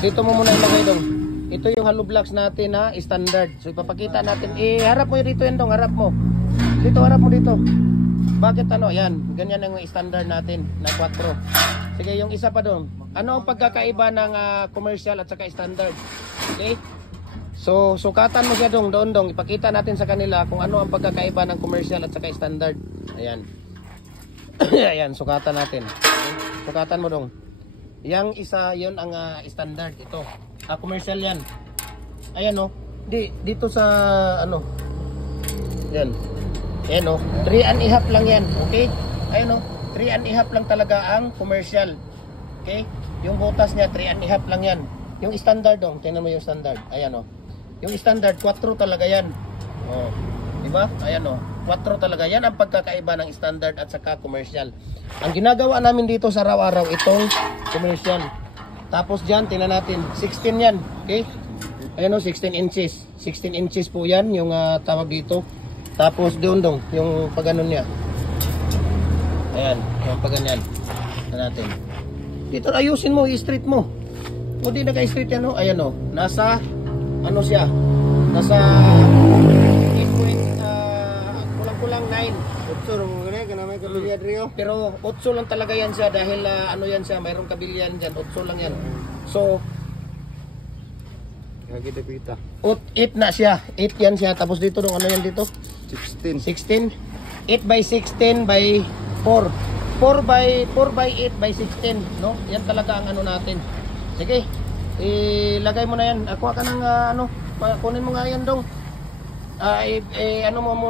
dito mo muna ilagay dong. Ito yung hollow blocks natin na standard. So ipapakita natin. Harap mo dito yan dong, harap mo. Dito, harap mo dito. Bakit ano? Yan, ganyan ang standard natin na 4. Sige, yung isa pa dong. Ano ang pagkakaiba ng commercial at saka standard? Okay? So, sukatan mo siya dong, doon dong. Ipakita natin sa kanila kung ano ang pagkakaiba ng commercial at saka standard. Ayan. Ayan, sukatan natin. Sukatan mo dong. Yang isa, yon ang standard. Ito. Commercial yan. Ayan o. Dito sa ano. Yan. Ayan o. 3.5 lang yan. Okay? Ayan o. 3.5 lang talaga ang commercial. Okay? Yung butas niya 3.5 lang yan. Yung standard dong. Tingnan mo yung standard. Ayan o. Yung standard 4 talaga yan. Oh. Diba? Ayan o. 4 talaga. Yan ang pagkakaiba ng standard at saka commercial. Ang ginagawa namin dito sa araw-araw itong commercial. Tapos dyan, tingnan natin. 16 yan. Okay? Ayan o, 16 inches. 16 inches po yan, yung tawag dito. Tapos doon dong, yung paganon niya. Ayan, yung paganyan. Tingnan natin. Dito ayusin mo, i-straight mo. O di naka-straight yan o. Ayan o, nasa, ano siya? Nasa 8 point, kulang-kulang 9. Pero 8 lang talaga yan siya dahil ano yan siya, mayroong kabilyan dyan, 8 lang yan. So 8 na siya, 8 yan siya. Tapos dito dong, ano yan dito? 16. 8 by 16 by 4 by 8 by 16, no? Yan talaga ang ano natin. Sige, ilagay mo na yan. Kuha ka ng ano, kunin mo nga yan dong. Ano mo muna.